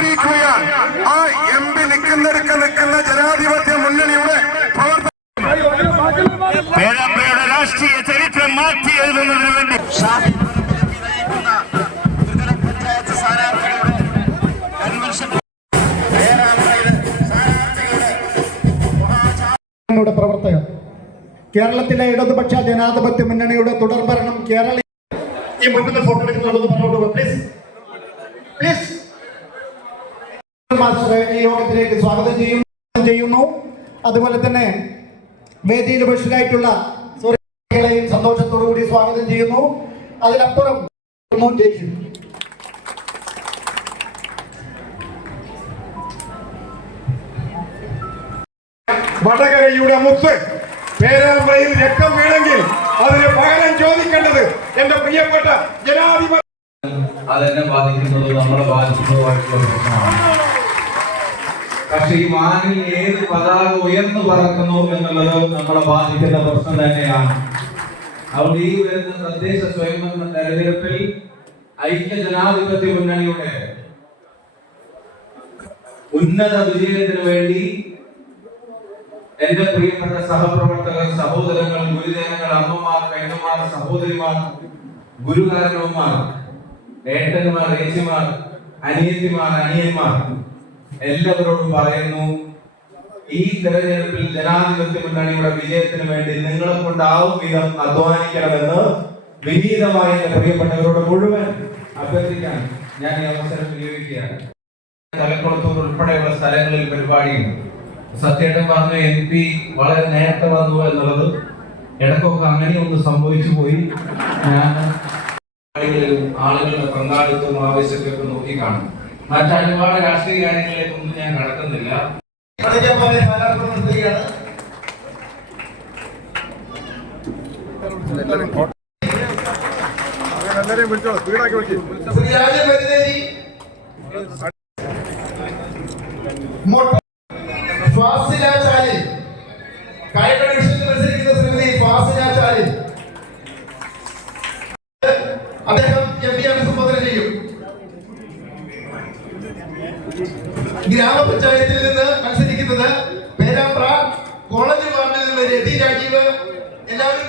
അറിയിക്കുകയാണ്. ആ M P നിൽക്കുന്നിടക്ക് നിൽക്കുന്ന ജനാധിപത്യ മുന്നണിയുടെ പ്രവർത്തകരുടെ രാഷ്ട്രീയ ചരിത്രം മാറ്റി എഴുതുന്നതിന് വേണ്ടി പ്രവർത്തകർ കേരളത്തിലെ ഇടതുപക്ഷ ജനാധിപത്യ മുന്നണിയുടെ തുടർഭരണം കേരള ഈ മുഴുവൻ ഫോട്ടോ എടുക്കുന്നുള്ളത് പറഞ്ഞോളൂ പ്ലീസ് പ്ലീസ് ഈ യോഗത്തിലേക്ക് സ്വാഗതം ചെയ്യുന്നു ചെയ്യുന്നു. അതുപോലെ തന്നെ വേദിയിൽ ബഷീറായിട്ടുള്ള സുഹൃത്തുക്കളെയും സന്തോഷത്തോടു കൂടി സ്വാഗതം ചെയ്യുന്നു. അതിനപ്പുറം വടകരയുടെ മുത്ത് പേരാമ്പ്രയിൽ രക്തം വീണെങ്കിൽ അതിന് പകരം ചോദിക്കേണ്ടത് എന്റെ പ്രിയപ്പെട്ട ജനാധിപത്യം അതെന്നെ ബാധിക്കുന്നത് നമ്മളെ ബാധിക്കുന്നതുമായിട്ടുള്ള പ്രശ്നമാണ്. പക്ഷെ ഈ വാനിൽ ഏത് പതാക ഉയർന്നു പറക്കുന്നു എന്നുള്ളത് നമ്മളെ ബാധിക്കുന്ന പ്രശ്നം തന്നെയാണ്. അതുകൊണ്ട് ഈ വരുന്ന തദ്ദേശ സ്വയംഭരണ തെരഞ്ഞെടുപ്പിൽ ഐക്യ ജനാധിപത്യ മുന്നണിയുടെ ഉന്നത വിജയത്തിന് വേണ്ടി എന്റെ പ്രിയപ്പെട്ട സഹപ്രവർത്തകർ സഹോദരങ്ങൾ ഗുരുജനങ്ങൾ അമ്മമാർ പെങ്ങന്മാർ സഹോദരിമാർ ഗുരുകാരണവന്മാർ ഏട്ടന്മാർ ഏച്ചിമാർ അനിയത്തിമാർ അനിയന്മാർ എല്ലാവരോടും പറയുന്നു ഈ തെരഞ്ഞെടുപ്പിൽ ജനാധിപത്യ മുന്നണിയുടെ വിജയത്തിന് വേണ്ടി നിങ്ങളെ കൊണ്ടാവും വിധം അധ്വാനിക്കണമെന്ന് വിനീതമായി എന്റെ പ്രിയപ്പെട്ടവരോട് മുഴുവൻ അഭ്യർത്ഥിക്കാൻ ഞാൻ ഈ അവസരം വിനിയോഗിക്കുകയാണ് തലക്കുളത്തൂർ ഉൾപ്പെടെയുള്ള സ്ഥലങ്ങളിൽ പരിപാടിയുണ്ട് സത്യേട്ടൻ പറഞ്ഞു എം പി വളരെ നേരത്തെ വന്നു എന്നുള്ളത് ഇടയ്ക്കൊക്കെ അങ്ങനെ ഒന്ന് സംഭവിച്ചു പോയി. ഞാൻ ആളുകളുടെ പങ്കാളിത്തവും നോക്കി കാണും മറ്റൊരുപാട് രാഷ്ട്രീയ കാര്യങ്ങളിലേക്കൊന്നും ഞാൻ കടക്കുന്നില്ല. കായംകുളം ഡിവിഷനിൽ മത്സരിക്കുന്ന ശ്രീമതി ഫാസിലാചാര്യൻ അദ്ദേഹം എം പി ഗ്രാമപഞ്ചായത്തിൽ നിന്ന് മത്സരിക്കുന്നത് പേരാമ്പ്ര കോളേജ് വാർഡിൽ നിന്ന് രതി രാജീവ്. എല്ലാവരും